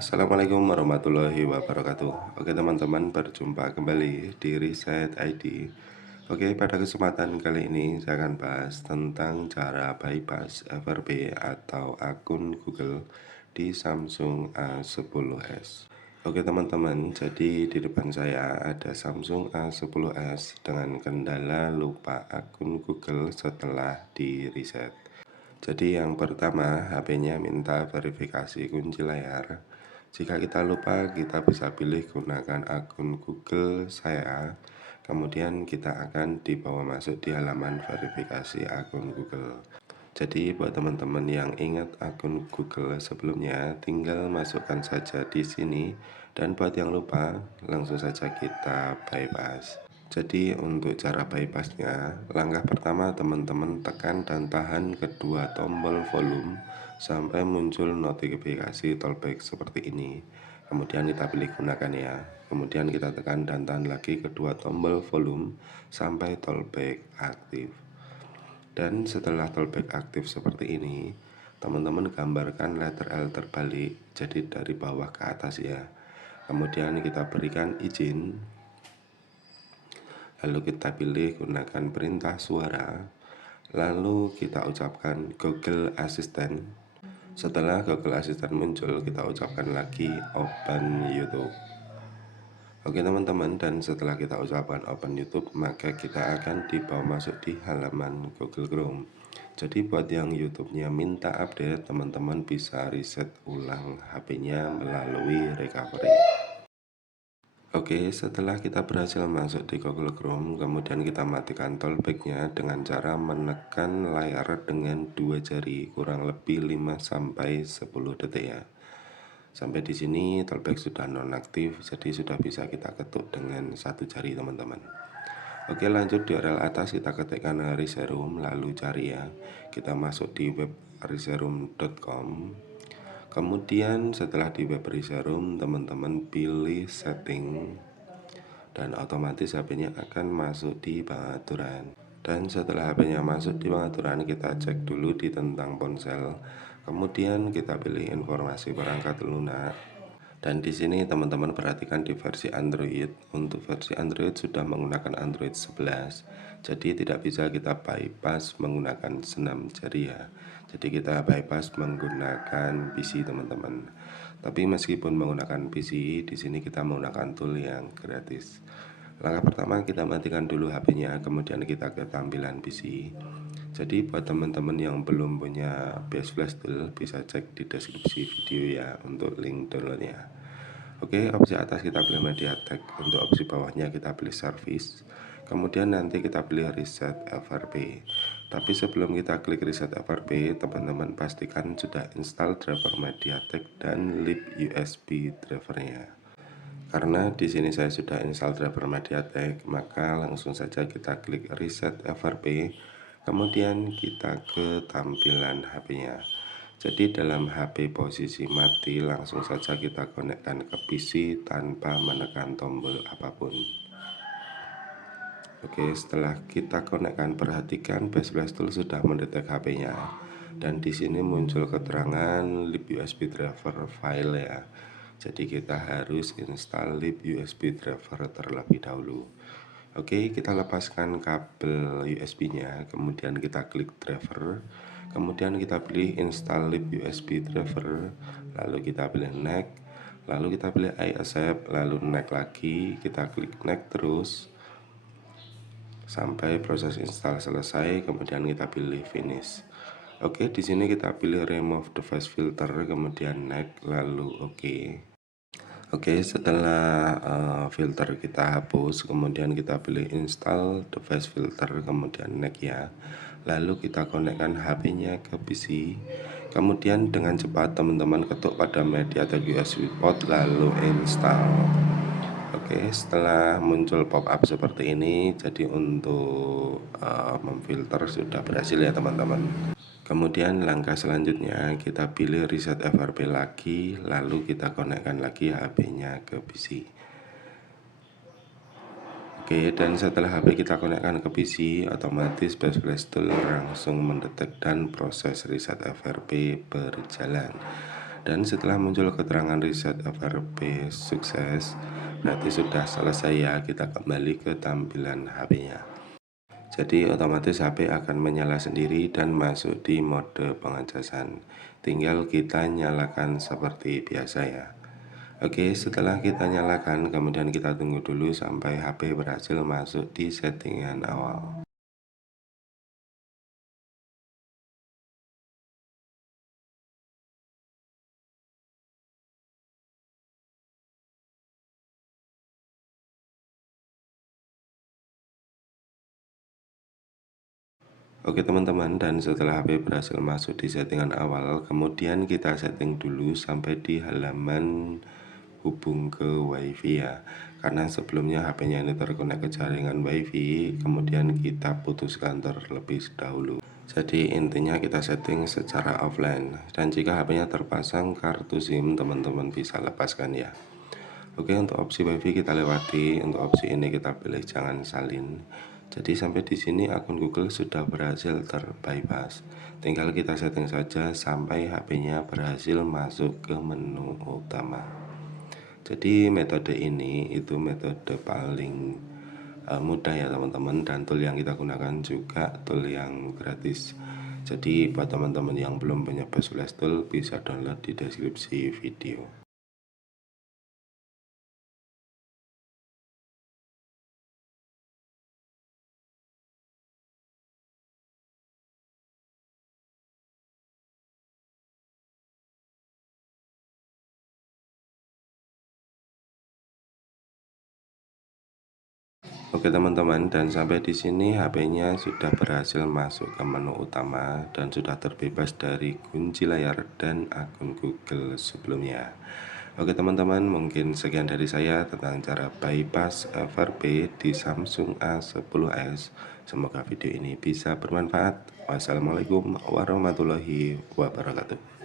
Assalamualaikum warahmatullahi wabarakatuh. Oke teman-teman, berjumpa kembali di Reset ID. Oke, pada kesempatan kali ini saya akan bahas tentang cara bypass FRP atau akun Google di Samsung A10s. Oke teman-teman, jadi di depan saya ada Samsung A10s dengan kendala lupa akun Google setelah di reset. Jadi yang pertama, HP-nya minta verifikasi kunci layar. Jika kita lupa, kita bisa pilih gunakan akun Google saya. Kemudian kita akan dibawa masuk di halaman verifikasi akun Google. Jadi buat teman-teman yang ingat akun Google sebelumnya, tinggal masukkan saja di sini. Dan buat yang lupa, langsung saja kita bypass. Jadi untuk cara bypassnya, langkah pertama teman-teman tekan dan tahan kedua tombol volume sampai muncul notifikasi talkback seperti ini. Kemudian kita pilih gunakan ya. Kemudian kita tekan dan tahan lagi kedua tombol volume sampai talkback aktif. Dan setelah talkback aktif seperti ini, teman-teman gambarkan letter L terbalik, jadi dari bawah ke atas ya. Kemudian kita berikan izin. Lalu kita pilih gunakan perintah suara. Lalu kita ucapkan Google Assistant. Setelah Google Assistant muncul, kita ucapkan lagi Open YouTube. Oke teman-teman, dan setelah kita ucapkan Open YouTube, maka kita akan dibawa masuk di halaman Google Chrome. Jadi buat yang YouTube-nya minta update, teman-teman bisa reset ulang HP-nya melalui recovery. Oke, setelah kita berhasil masuk di Google Chrome, kemudian kita matikan talkback-nya dengan cara menekan layar dengan dua jari kurang lebih 5-10 detik ya. Sampai di sini talkback sudah nonaktif, jadi sudah bisa kita ketuk dengan satu jari teman-teman. Oke, lanjut di URL atas kita ketikkan reserum lalu cari ya. Kita masuk di web reserum.com. Kemudian setelah di web reserum, teman-teman pilih setting dan otomatis HP-nya akan masuk di pengaturan. Dan setelah HP-nya masuk di pengaturan, kita cek dulu di tentang ponsel. Kemudian kita pilih informasi perangkat lunak. Dan di sini teman-teman perhatikan di versi Android. Untuk versi Android sudah menggunakan Android 11. Jadi tidak bisa kita bypass menggunakan senam jari ya. Jadi kita bypass menggunakan PC teman-teman. Tapi meskipun menggunakan PC, di sini kita menggunakan tool yang gratis. Langkah pertama kita matikan dulu HP-nya, kemudian kita ke tampilan PC. Jadi buat teman-teman yang belum punya PS Flash Tool bisa cek di deskripsi video ya untuk link downloadnya. Oke, opsi atas kita pilih MediaTek, untuk opsi bawahnya kita pilih Service. Kemudian nanti kita pilih Reset FRP. Tapi sebelum kita klik Reset FRP, teman-teman pastikan sudah install driver MediaTek dan lib USB drivernya. Karena di sini saya sudah install driver MediaTek, maka langsung saja kita klik Reset FRP. Kemudian kita ke tampilan HP-nya. Jadi dalam HP posisi mati, langsung saja kita konekkan ke PC tanpa menekan tombol apapun. Oke, setelah kita konekkan, perhatikan PS Flash Tool sudah mendetek HP-nya. Dan di sini muncul keterangan lib USB driver file ya. Jadi kita harus install lib USB driver terlebih dahulu. Oke, kita lepaskan kabel USB-nya, kemudian kita klik driver, kemudian kita pilih install lib USB driver, lalu kita pilih next, lalu kita pilih I accept, lalu next lagi, kita klik next terus sampai proses install selesai, kemudian kita pilih finish. Oke, di sini kita pilih remove device filter, kemudian next, lalu oke. Oke, setelah filter kita hapus, kemudian kita pilih install device filter, kemudian next ya. Lalu kita konekkan HP-nya ke PC. Kemudian dengan cepat teman-teman ketuk pada MediaTek USB port lalu install. Oke, setelah muncul pop-up seperti ini, jadi untuk memfilter sudah berhasil ya teman-teman. Kemudian langkah selanjutnya kita pilih reset FRP lagi, lalu kita konekkan lagi HP-nya ke PC. Oke, dan setelah HP kita konekkan ke PC, otomatis PS Flash Tool langsung mendetek dan proses reset FRP berjalan. Dan setelah muncul keterangan reset FRP sukses, berarti sudah selesai ya, kita kembali ke tampilan HP-nya. Jadi otomatis HP akan menyala sendiri dan masuk di mode pengecasan. Tinggal kita nyalakan seperti biasa ya. Oke, setelah kita nyalakan, kemudian kita tunggu dulu sampai HP berhasil masuk di settingan awal. Oke teman-teman, dan setelah HP berhasil masuk di settingan awal, kemudian kita setting dulu sampai di halaman hubung ke WiFi ya. Karena sebelumnya HP-nya ini terkonek ke jaringan WiFi, kemudian kita putuskan terlebih dahulu. Jadi intinya kita setting secara offline, dan jika HP-nya terpasang kartu SIM, teman-teman bisa lepaskan ya. Oke, untuk opsi WiFi kita lewati. Untuk opsi ini kita pilih jangan salin. Jadi sampai di sini akun Google sudah berhasil terbypass. Tinggal kita setting saja sampai HP-nya berhasil masuk ke menu utama. Jadi metode ini itu metode paling mudah ya teman-teman, dan tool yang kita gunakan juga tool yang gratis. Jadi buat teman-teman yang belum punya Flash Tool bisa download di deskripsi video. Oke teman-teman, dan sampai di sini HP-nya sudah berhasil masuk ke menu utama dan sudah terbebas dari kunci layar dan akun Google sebelumnya. Oke teman-teman, mungkin sekian dari saya tentang cara bypass FRP di Samsung A10s. Semoga video ini bisa bermanfaat. Wassalamualaikum warahmatullahi wabarakatuh.